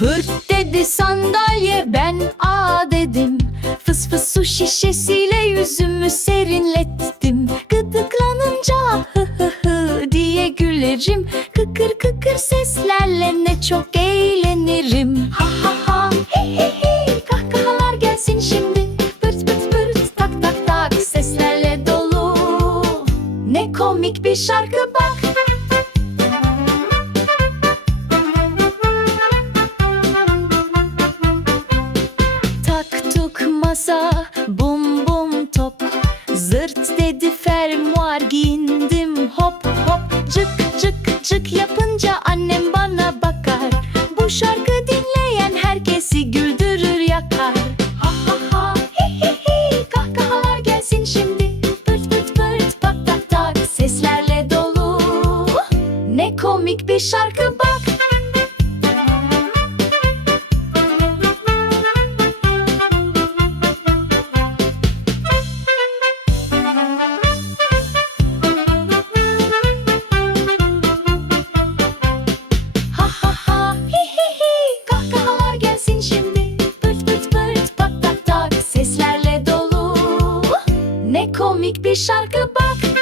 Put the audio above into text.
Pırt dedi sandalye ben a dedim. Fıs fıs su şişesiyle yüzümü serinlettim. Gıdıklanınca hı hı hı diye gülerim. Kıkır kıkır seslerle ne çok eğlenirim. Ha ha ha hi hi hi kahkahalar gelsin şimdi. Pırt pırt pırt tak tak tak seslerle dolu. Ne komik bir şarkı bak. Tuk masa bum bum top. Zırt dedi fermuar giyindim hop hop. Cık cık cık yapınca annem bana bakar. Bu şarkı dinleyen herkesi güldürür yakar. Ha ha ha hi hi hi kahkahalar gelsin şimdi. Pırt pırt pırt tak tak tak seslerle dolu. Ne komik bir şarkı bak komik bir şarkı bak